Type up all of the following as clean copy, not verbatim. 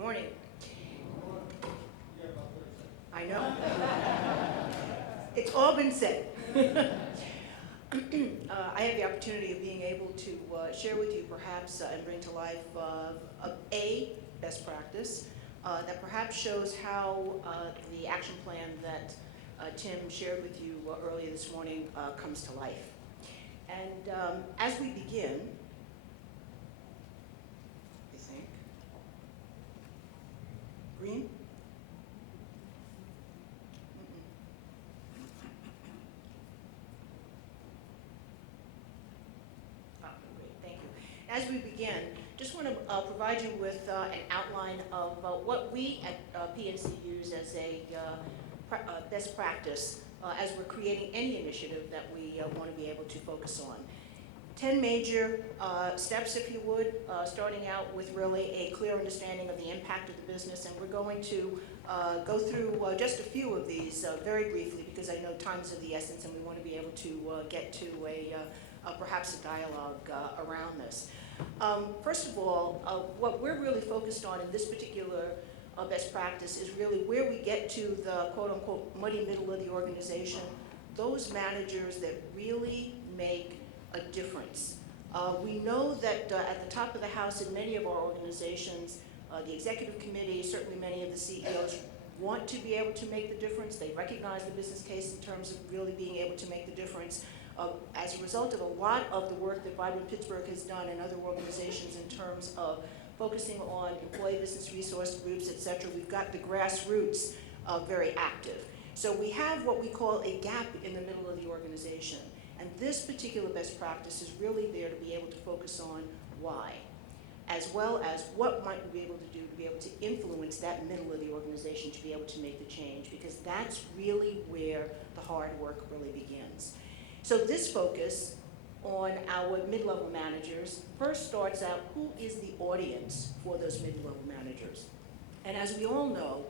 Morning. I know. It's all been said. I have the opportunity of being able to share with you perhaps and bring to life a best practice that perhaps shows how the action plan that Tim shared with you earlier this morning comes to life. And as we begin, I think, green? As we begin, just want to provide you with an outline of what we at PNC use as a best practice as we're creating any initiative that we want to be able to focus on. 10 major steps, if you would, starting out with really a clear understanding of the impact of the business, and we're going to go through just a few of these very briefly because I know time's of the essence and we want to be able to get to perhaps a dialogue around this. First of all, what we're really focused on in this particular best practice is really where we get to the quote-unquote muddy middle of the organization, those managers that really make a difference. We know that at the top of the house in many of our organizations, the executive committee, certainly many of the CEOs, want to be able to make the difference. They recognize the business case in terms of really being able to make the difference. As a result of a lot of the work that Vibrant Pittsburgh has done and other organizations in terms of focusing on employee business resource groups, et cetera, we've got the grassroots very active. So we have what we call a gap in the middle of the organization. And this particular best practice is really there to be able to focus on why, as well as what might we be able to do to be able to influence that middle of the organization to be able to make the change, because that's really where the hard work really begins. So this focus on our mid-level managers first starts out who is the audience for those mid-level managers. And as we all know,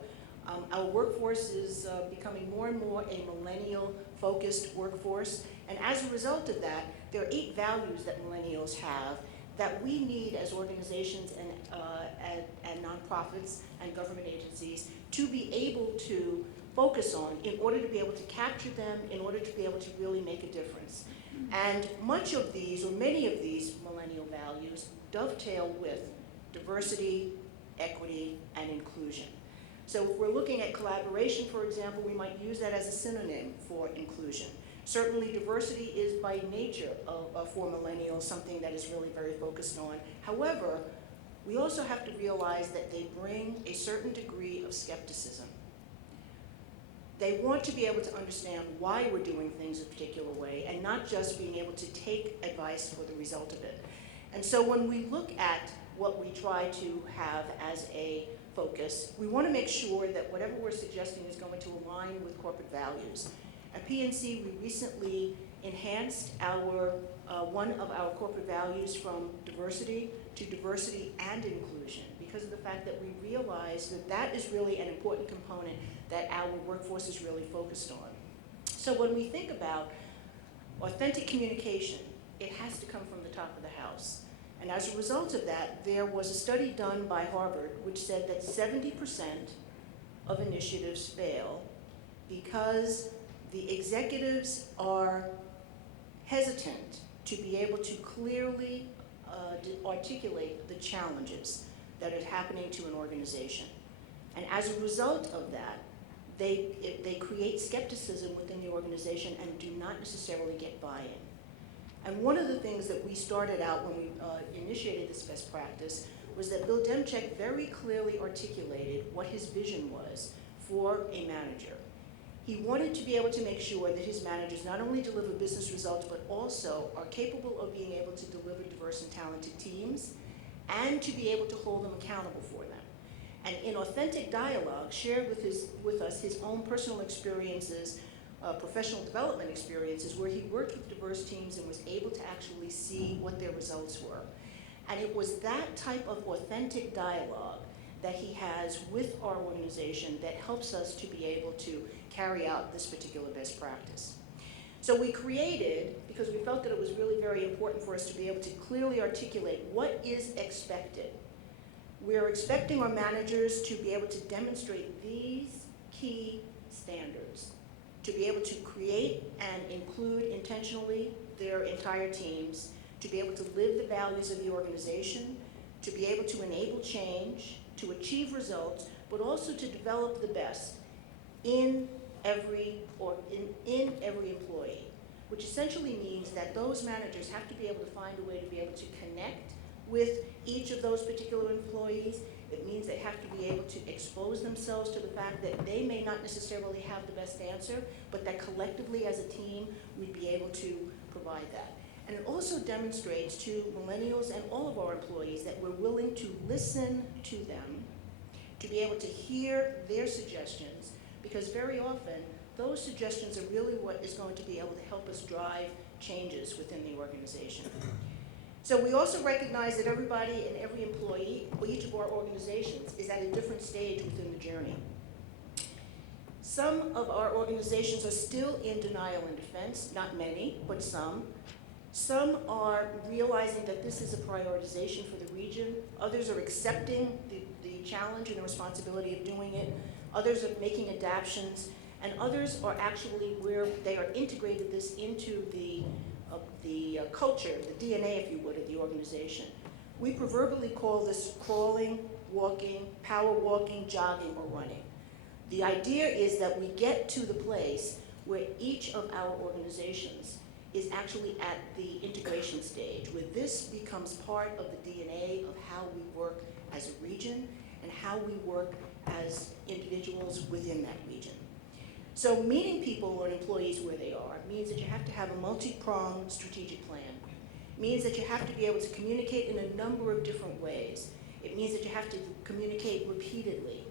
our workforce is becoming more and more a millennial-focused workforce. And as a result of that, there are 8 values that millennials have that we need as organizations and nonprofits and government agencies to be able to focus on in order to be able to capture them, in order to be able to really make a difference. And much of these, or many of these millennial values, dovetail with diversity, equity, and inclusion. So if we're looking at collaboration, for example, we might use that as a synonym for inclusion. Certainly diversity is by nature for millennials something that is really very focused on. However, we also have to realize that they bring a certain degree of skepticism. They want to be able to understand why we're doing things a particular way and not just being able to take advice for the result of it. And so when we look at what we try to have as a focus, we want to make sure that whatever we're suggesting is going to align with corporate values. At PNC, we recently enhanced our one of our corporate values from diversity to diversity and inclusion because of the fact that we realize that that is really an important component that our workforce is really focused on. So when we think about authentic communication, it has to come from the top of the house. And as a result of that, there was a study done by Harvard which said that 70% of initiatives fail because the executives are hesitant to be able to clearly articulate the challenges that are happening to an organization. And as a result of that, they create skepticism within the organization and do not necessarily get buy-in. And one of the things that we started out when we initiated this best practice was that Bill Demchek very clearly articulated what his vision was for a manager. He wanted to be able to make sure that his managers not only deliver business results, but also are capable of being able to deliver diverse and talented teams and to be able to hold them accountable for them. And in authentic dialogue, shared with us his own personal experiences, professional development experiences, where he worked with diverse teams and was able to actually see what their results were. And it was that type of authentic dialogue that he has with our organization that helps us to be able to carry out this particular best practice. So we created, because we felt that it was really very important for us to be able to clearly articulate what is expected We're expecting our managers to be able to demonstrate these key standards, to be able to create and include intentionally their entire teams, to be able to live the values of the organization, to be able to enable change, to achieve results, but also to develop the best in every employee, which essentially means that those managers have to be able to find a way to be able to connect with each of those particular employees. It means they have to be able to expose themselves to the fact that they may not necessarily have the best answer, but that collectively as a team, we'd be able to provide that. And it also demonstrates to millennials and all of our employees that we're willing to listen to them, to be able to hear their suggestions, because very often those suggestions are really what is going to be able to help us drive changes within the organization. So we also recognize that everybody and every employee, or each of our organizations, is at a different stage within the journey. Some of our organizations are still in denial and defense, not many, but some. Some are realizing that this is a prioritization for the region. Others are accepting the challenge and the responsibility of doing it. Others are making adaptations, and others are actually where they are integrated this into the culture, the DNA, if you would, of the organization. We proverbially call this crawling, walking, power walking, jogging, or running. The idea is that we get to the place where each of our organizations is actually at the integration stage, where this becomes part of the DNA of how we work as a region and how we work as individuals within that region. So meeting people or employees where they are means that you have to have a multi-pronged strategic plan. It means that you have to be able to communicate in a number of different ways. It means that you have to communicate repeatedly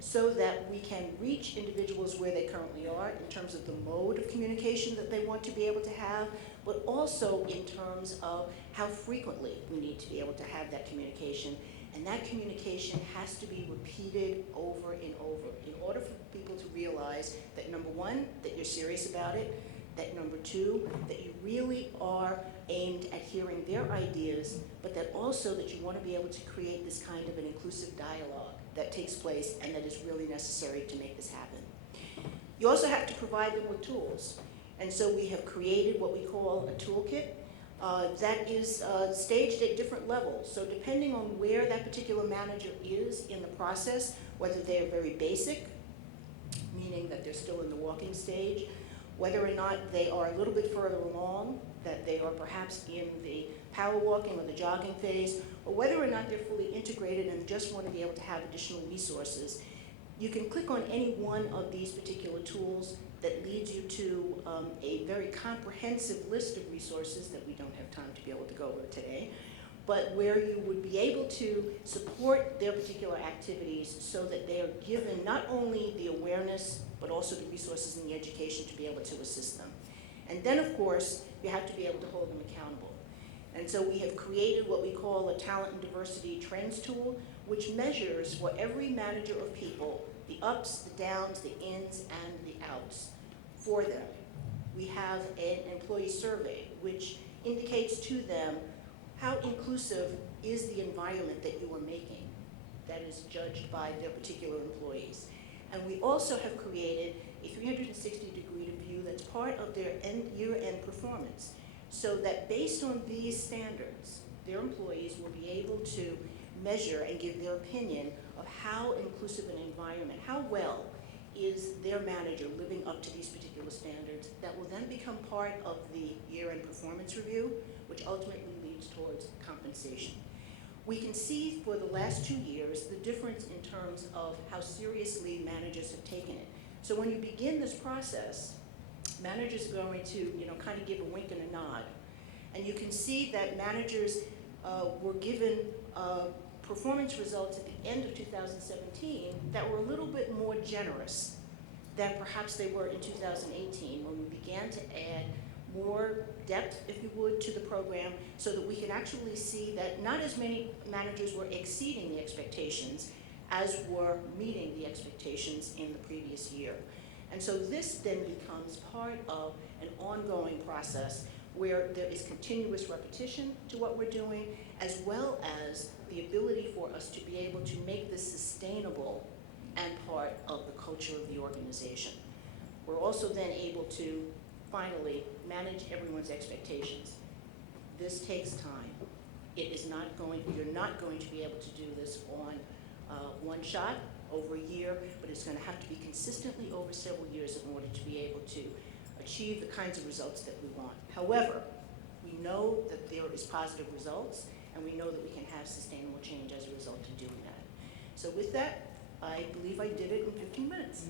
so that we can reach individuals where they currently are in terms of the mode of communication that they want to be able to have, but also in terms of how frequently we need to be able to have that communication. And that communication has to be repeated over and over in order for people to realize that, number one, that you're serious about it, that number two, that you really are aimed at hearing their ideas, but that also that you want to be able to create this kind of an inclusive dialogue that takes place and that is really necessary to make this happen. You also have to provide them with tools. And so we have created what we call a toolkit that is staged at different levels. So depending on where that particular manager is in the process, whether they're very basic, meaning that they're still in the walking stage, whether or not they are a little bit further along, that they are perhaps in the power walking or the jogging phase, or whether or not they're fully integrated and just want to be able to have additional resources. You can click on any one of these particular tools that leads you to a very comprehensive list of resources that we don't have time to be able to go over today, but where you would be able to support their particular activities so that they are given not only the awareness, but also the resources and the education to be able to assist them. And then, of course, you have to be able to hold them accountable. And so we have created what we call a talent and diversity trends tool, which measures for every manager of people the ups, the downs, the ins, and the outs for them. We have an employee survey which indicates to them how inclusive is the environment that you are making that is judged by their particular employees. And we also have created a 360-degree view that's part of their year-end performance, so that based on these standards, their employees will be able to measure and give their opinion of how inclusive an environment, how well is their manager living up to these particular standards. That will then become part of the year-end performance review, which ultimately leads towards compensation. We can see for the last 2 years the difference in terms of how seriously managers have taken it. So when you begin this process, managers are going to kind of give a wink and a nod. And you can see that managers were given performance results at the end of 2017 that were a little bit more generous than perhaps they were in 2018, when we began to add more depth, if you would, to the program, so that we can actually see that not as many managers were exceeding the expectations as were meeting the expectations in the previous year. And so this then becomes part of an ongoing process where there is continuous repetition to what we're doing, as well as the ability for us to be able sustainable and part of the culture of the organization. We're also then able to finally manage everyone's expectations. This takes time. It is not going, you're not going to be able to do this on one shot over a year, but it's going to have to be consistently over several years in order to be able to achieve the kinds of results that we want. However, we know that there is positive results, and we know that we can have sustainable change as a result of doing that. So with that, I believe I did it in 15 minutes.